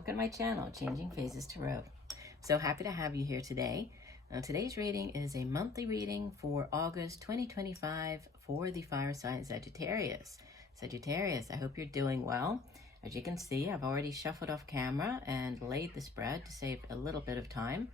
welcome to my channel, Changing Phases Tarot. So happy to have you here today. Now, today's reading is a monthly reading for August 2025 for the fire sign Sagittarius. Sagittarius, I hope you're doing well. As you can see, I've already shuffled off camera and laid the spread to save a little bit of time.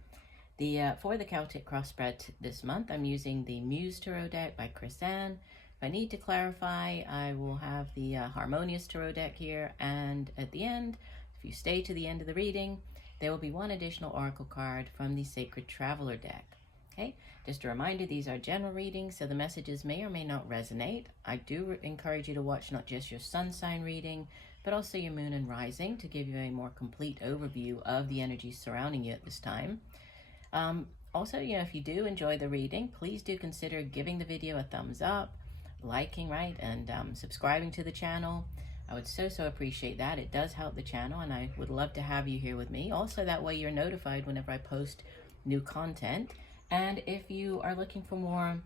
For the Celtic cross spread this month, I'm using the Muse Tarot deck by Chris Ann. If I need to clarify, I will have the Harmonious Tarot deck here, and at the end, if you stay to the end of the reading, there will be one additional oracle card from the Sacred Traveler deck. Okay, just a reminder, these are general readings, so the messages may or may not resonate. I do encourage you to watch not just your sun sign reading, but also your moon and rising to give you a more complete overview of the energies surrounding you at this time. Also, if you do enjoy the reading, please do consider giving the video a thumbs up, liking, right, and subscribing to the channel. I would so appreciate that. It does help the channel, and I would love to have you here with me. Also, that way you're notified whenever I post new content. And if you are looking for more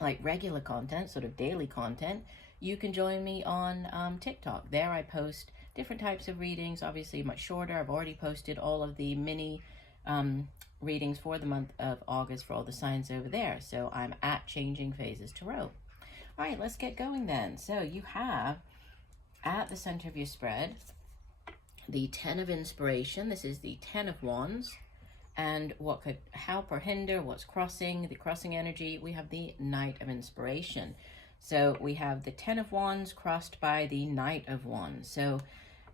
like regular content, sort of daily content, you can join me on TikTok. There I post different types of readings, obviously much shorter. I've already posted all of the mini readings for the month of August for all the signs over there. So I'm at Changing Phases Tarot. All right, let's get going then. So you have at the center of your spread the 10 of Inspiration. This is the 10 of Wands. And what could help or hinder, what's crossing, the crossing energy, we have the Knight of Inspiration. So we have the 10 of Wands crossed by the Knight of Wands. So,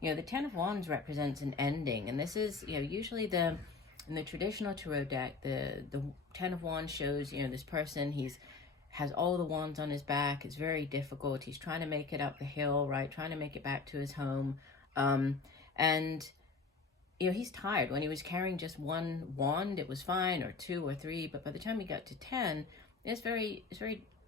the 10 of Wands represents an ending. And this is, usually in the traditional tarot deck, the 10 of Wands shows, this person, has all the wands on his back. It's very difficult. He's trying to make it up the hill, right? Trying to make it back to his home. And he's tired. When he was carrying just one wand, it was fine, or two or three, but by the time he got to 10, it's very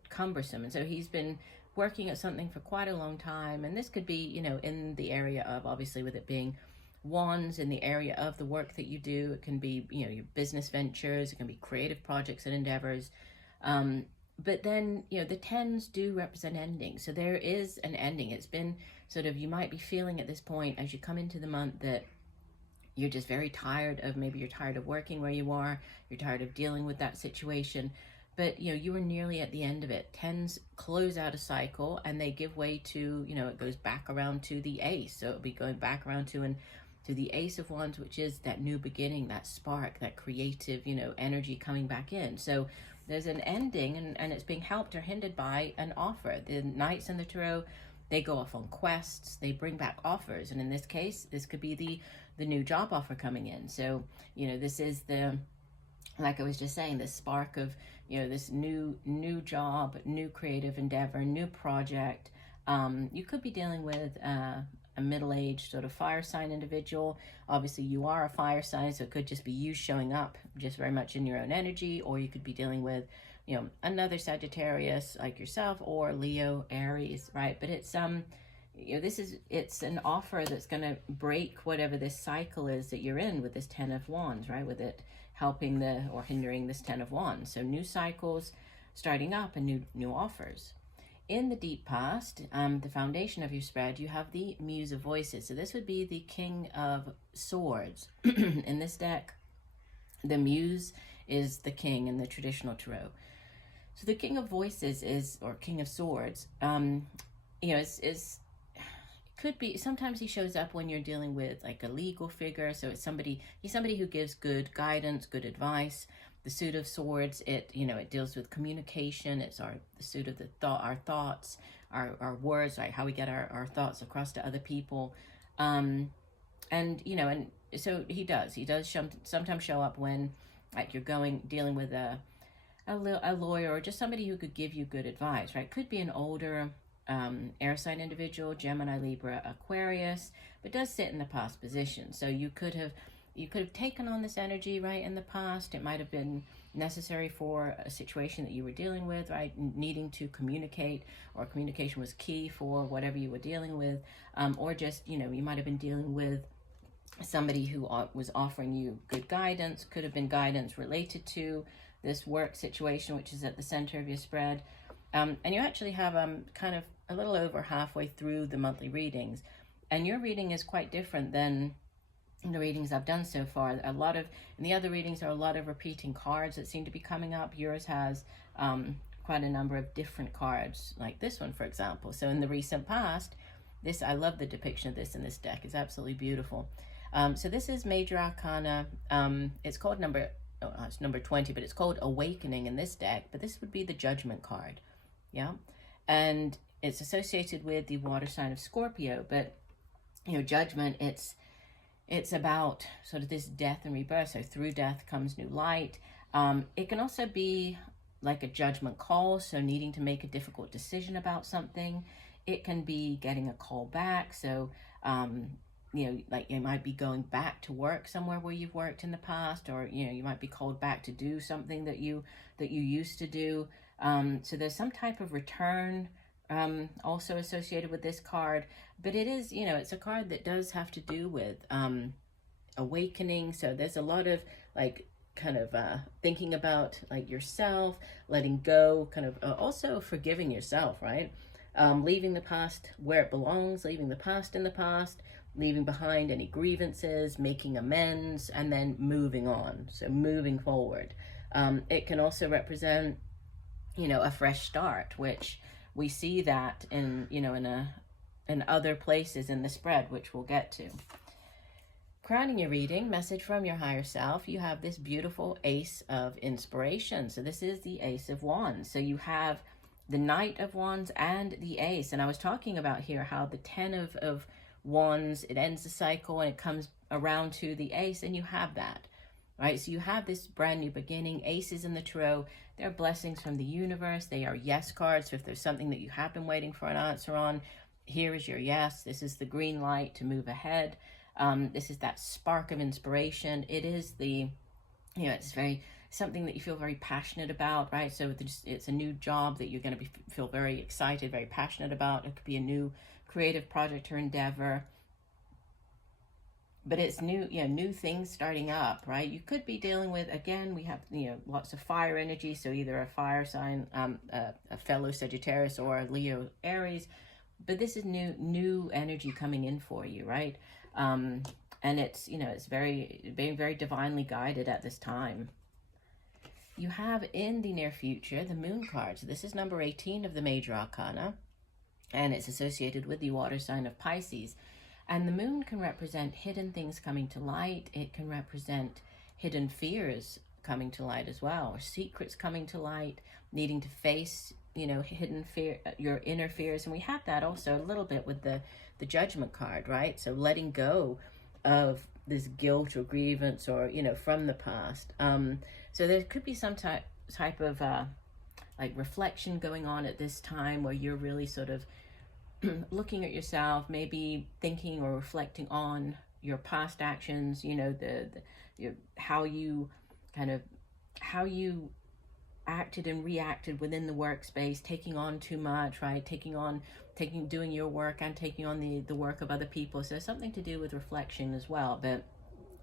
cumbersome. And so he's been working at something for quite a long time. And this could be, in the area of, obviously with it being wands, in the area of the work that you do. It can be, your business ventures. It can be creative projects and endeavors. But then, the 10s do represent endings. So there is an ending. It's been sort of, you might be feeling at this point as you come into the month that you're just very tired of, maybe you're tired of working where you are. You're tired of dealing with that situation. But, you were nearly at the end of it. 10s close out a cycle and they give way to, it goes back around to the Ace. So it'll be going back around to the Ace of Wands, which is that new beginning, that spark, that creative, energy coming back in. So there's an ending, and it's being helped or hindered by an offer. The Knights in the Tarot, they go off on quests, they bring back offers. And in this case, this could be the new job offer coming in. So, this is like I was just saying, the spark of, this new job, new creative endeavor, new project. You could be dealing with a middle-aged sort of fire sign individual. Obviously you are a fire sign, so it could just be you showing up just very much in your own energy, or you could be dealing with another Sagittarius like yourself, or Leo, Aries, right? But it's it's an offer that's going to break whatever this cycle is that you're in with this 10 of Wands, right? With it helping or hindering this 10 of Wands. So new cycles starting up and new offers. In the deep past, the foundation of your spread, you have the Muse of Voices. So this would be the King of Swords. In this deck, the Muse is the king in the traditional tarot. So the King of Voices or King of Swords, could be, sometimes he shows up when you're dealing with like a legal figure. So he's somebody who gives good guidance, good advice. The suit of swords, it deals with communication. It's the suit of our thoughts, our words, right? How we get our thoughts across to other people. And so he does sometimes show up when like you're dealing with a lawyer, or just somebody who could give you good advice, right? Could be an older air sign individual, Gemini, Libra, Aquarius, but does sit in the past position. So you could have taken on this energy, right, in the past. It might have been necessary for a situation that you were dealing with, right, needing to communicate, or communication was key for whatever you were dealing with, or just, you might have been dealing with somebody who was offering you good guidance. Could have been guidance related to this work situation, which is at the center of your spread. And you actually have kind of a little over halfway through the monthly readings, and your reading is quite different than in the readings I've done so far. In the other readings, there are a lot of repeating cards that seem to be coming up. Yours has quite a number of different cards, like this one, for example. So in the recent past, I love the depiction of this in this deck. It's absolutely beautiful. So this is Major Arcana. It's called it's number 20, but it's called Awakening in this deck. But this would be the Judgment card, yeah? And it's associated with the water sign of Scorpio. But, you know, Judgment, it's about sort of this death and rebirth. So through death comes new light. It can also be like a judgment call, so needing to make a difficult decision about something. It can be getting a call back. So, you know, like you might be going back to work somewhere where you've worked in the past, or, you know, you might be called back to do something that you used to do. So there's some type of return also associated with this card, but it is, you know, it's a card that does have to do with awakening. So there's a lot of like kind of thinking about like yourself, letting go, kind of also forgiving yourself, right? Leaving the past where it belongs, leaving the past in the past, leaving behind any grievances, making amends, and then moving on. So moving forward. It can also represent, you know, a fresh start, which we see that in, you know, in other places in the spread, which we'll get to. Crowning your reading, message from your higher self, you have this beautiful Ace of Inspiration. So this is the Ace of Wands. So you have the Knight of Wands and the Ace. And I was talking about here how the 10 of Wands, it ends the cycle and it comes around to the Ace, and you have that, right? So you have this brand new beginning. Aces in the Tarot, they're blessings from the universe. They are yes cards. So if there's something that you have been waiting for an answer on, here is your yes. This is the green light to move ahead. This is that spark of inspiration. It is the, you know, it's very something that you feel very passionate about, right? So it's a new job that you're going to feel very excited, very passionate about. It could be a new creative project or endeavor, but it's new, you know, new things starting up, right? You could be dealing with, again, we have, you know, lots of fire energy. So either a fire sign, a fellow Sagittarius, or a Leo Aries, but this is new energy coming in for you, right? And it's, you know, it's being very divinely guided at this time. You have in the near future the Moon card. So this is number 18 of the Major Arcana, and it's associated with the water sign of Pisces. And the Moon can represent hidden things coming to light. It can represent hidden fears coming to light as well, or secrets coming to light, needing to face, you know, hidden fear, your inner fears. And we have that also a little bit with the Judgment card, right? So letting go of this guilt or grievance, or, you know, from the past. So there could be some type of like reflection going on at this time, where you're really sort of looking at yourself, maybe thinking or reflecting on your past actions, you know, how you acted and reacted within the workspace, taking on too much, right? Doing your work and taking on the work of other people. So something to do with reflection as well. But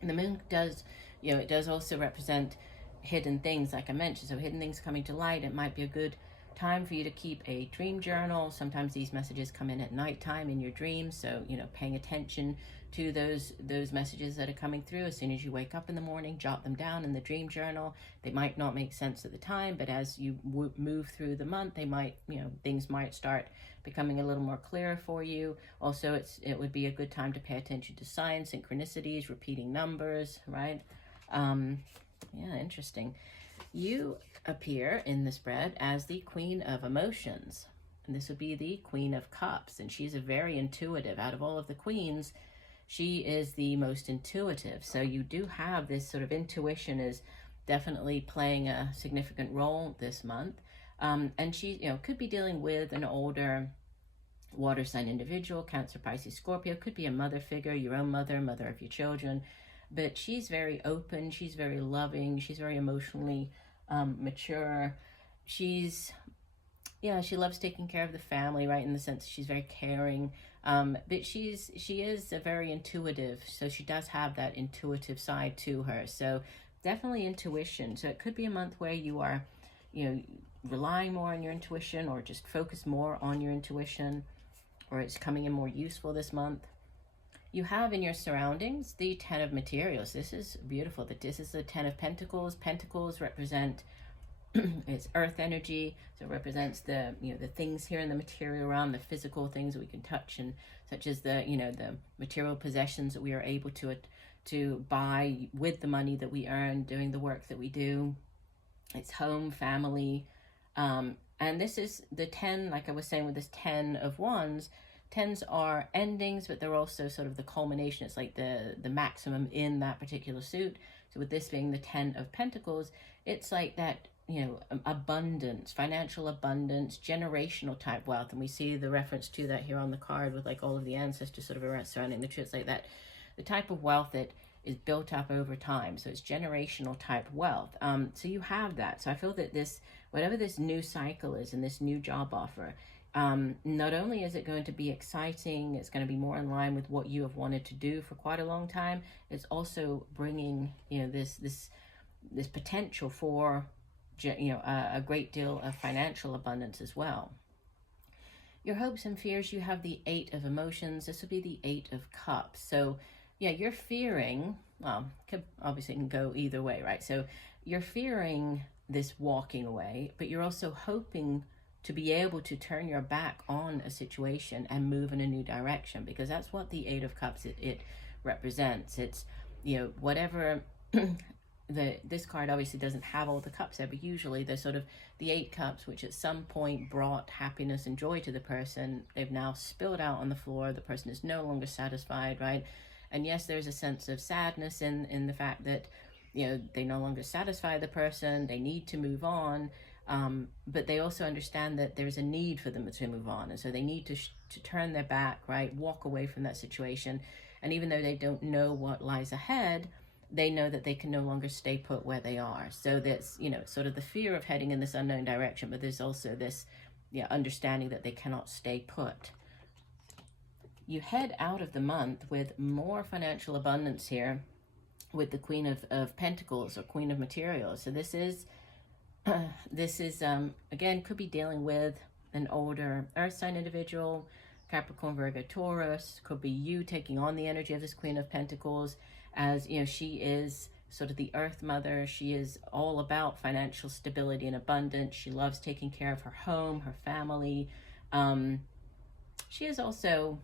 the Moon does, you know, it does also represent hidden things, like I mentioned. So hidden things coming to light. It might be a good time for you to keep a dream journal. Sometimes these messages come in at nighttime in your dreams, so, you know, paying attention to those messages that are coming through. As soon as you wake up in the morning, jot them down in the dream journal. They might not make sense at the time, but as you move through the month, they might, you know, things might start becoming a little more clear for you. Also, it would be a good time to pay attention to signs, synchronicities, repeating numbers, right? Yeah, interesting. You appear in the spread as the Queen of Emotions, and this would be the Queen of Cups, and she's a very intuitive. Out of all of the queens, she is the most intuitive. So you do have this sort of intuition is definitely playing a significant role this month. And she, you know, could be dealing with an older water sign individual, Cancer, Pisces, Scorpio. Could be a mother figure, your own mother, mother of your children. But she's very open, she's very loving, she's very emotionally mature. She's, yeah, she loves taking care of the family, right? In the sense she's very caring. But she is a very intuitive, so she does have that intuitive side to her. So definitely intuition. So it could be a month where you are, you know, relying more on your intuition, or just focus more on your intuition, or it's coming in more useful this month. you have in your surroundings the Ten of Materials. This is beautiful. That this is the Ten of Pentacles. Pentacles represent it's earth energy, so it represents the the things here in the material realm, the physical things that we can touch, and such as the the material possessions that we are able to buy with the money that we earn doing the work that we do. It's home, family, and this is the 10, like I was saying with this 10 of Wands. Tens are endings, but they're also sort of the culmination. It's like the maximum in that particular suit. So with this being the 10 of Pentacles, it's like that, abundance, financial abundance, generational type wealth. And we see the reference to that here on the card with like all of the ancestors sort of around surrounding the tree. It's like that, the type of wealth that is built up over time. So it's generational type wealth. So you have that. So I feel that this, whatever this new cycle is and this new job offer, not only is it going to be exciting, it's going to be more in line with what you have wanted to do for quite a long time, it's also bringing, this potential for, a great deal of financial abundance as well. Your hopes and fears, you have the 8 of Emotions. This will be the 8 of Cups. So yeah, you're fearing, well, obviously it can go either way, right? So you're fearing this walking away, but you're also hoping to be able to turn your back on a situation and move in a new direction, because that's what the 8 of Cups, it represents. It's, whatever, this card obviously doesn't have all the cups there, but usually the sort of the 8 cups, which at some point brought happiness and joy to the person, they've now spilled out on the floor. The person is no longer satisfied, right? And yes, there's a sense of sadness in the fact that, they no longer satisfy the person, they need to move on, but they also understand that there's a need for them to move on. And so they need to turn their back, right? Walk away from that situation. And even though they don't know what lies ahead, they know that they can no longer stay put where they are. So that's, sort of the fear of heading in this unknown direction, but there's also this understanding that they cannot stay put. You head out of the month with more financial abundance here with the Queen of Pentacles, or Queen of Materials. So this is again, could be dealing with an older earth sign individual, Capricorn, Virgo, Taurus. Could be you taking on the energy of this Queen of Pentacles, as she is sort of the earth mother. She is all about financial stability and abundance. She loves taking care of her home, her family. She is also,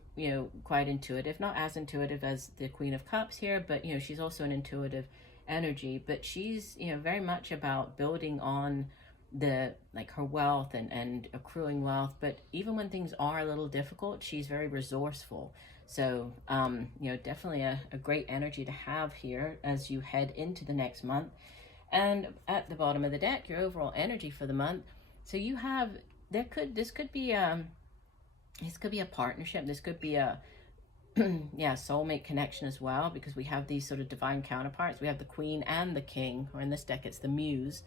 quite intuitive, not as intuitive as the Queen of Cups here, but, she's also an intuitive energy. But she's, very much about building on her wealth and accruing wealth. But even when things are a little difficult, she's very resourceful. So, definitely a great energy to have here as you head into the next month. And at the bottom of the deck, your overall energy for the month. So you have, this could be a partnership. This could be a soulmate connection as well, because we have these sort of divine counterparts. We have the Queen and the King, or in this deck it's the Muse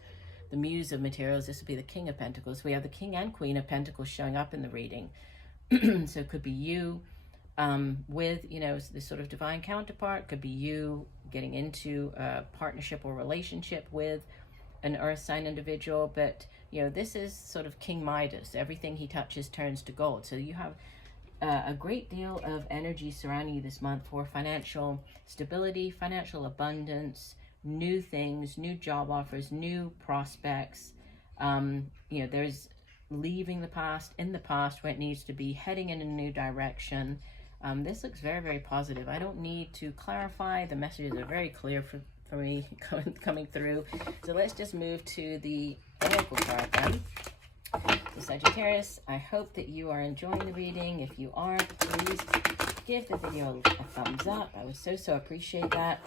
of Materials. This would be the King of Pentacles. We have the King and Queen of Pentacles showing up in the reading. So it could be you with this sort of divine counterpart. Could be you getting into a partnership or relationship with an earth sign individual. But this is sort of King Midas. Everything he touches turns to gold. So you have a great deal of energy surrounding you this month for financial stability, financial abundance, new things, new job offers, new prospects. There's leaving the past in the past where it needs to be, heading in a new direction. This looks very, very positive. I don't need to clarify. The messages are very clear for me coming through. So let's just move to the oracle card then. So Sagittarius, I hope that you are enjoying the reading. If you are, please give the video a thumbs up. I would so appreciate that.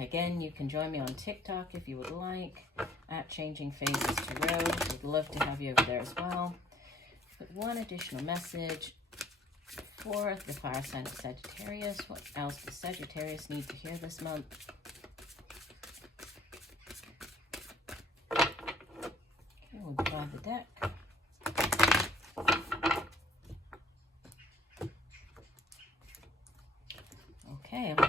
Again, you can join me on TikTok if you would like, at Changing Phases Tarot. We'd love to have you over there as well. But one additional message for the fire sign of Sagittarius. What else does Sagittarius need to hear this month? Okay, we'll draw the deck. Okay, we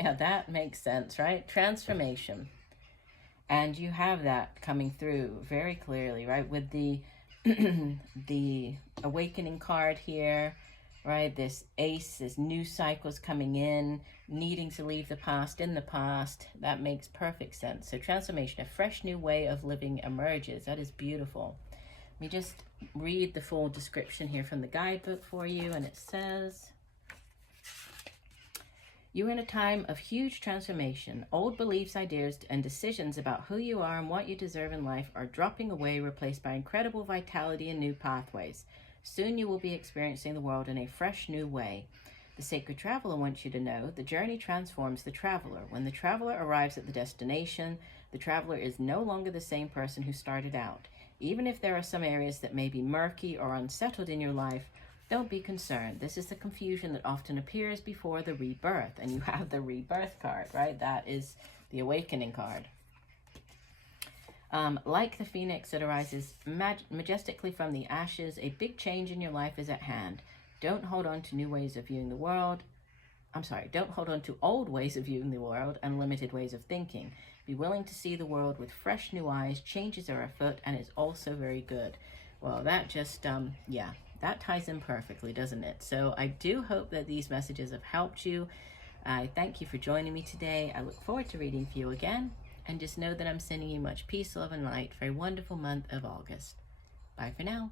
have, that makes sense, right? Transformation. And you have that coming through very clearly, right? With the the awakening card here, right? This ace, this new cycles coming in, needing to leave the past in the past. That makes perfect sense. So transformation, a fresh new way of living emerges. That is beautiful. Let me just read the full description here from the guidebook for you. And it says, you're in a time of huge transformation. Old beliefs, ideas, and decisions about who you are and what you deserve in life are dropping away, replaced by incredible vitality and new pathways. Soon you will be experiencing the world in a fresh new way. The sacred traveler wants you to know the journey transforms the traveler. When the traveler arrives at the destination, the traveler is no longer the same person who started out. Even if there are some areas that may be murky or unsettled in your life, don't be concerned. This is the confusion that often appears before the rebirth. And you have the rebirth card, right? That is the awakening card. Like the phoenix that arises majestically from the ashes, a big change in your life is at hand. Don't hold on to new ways of viewing the world. Don't hold on to old ways of viewing the world and limited ways of thinking. Be willing to see the world with fresh new eyes. Changes are afoot and is also very good. Well, that just, that ties in perfectly, doesn't it? So I do hope that these messages have helped you. I thank you for joining me today. I look forward to reading for you again. And just know that I'm sending you much peace, love, and light for a wonderful month of August. Bye for now.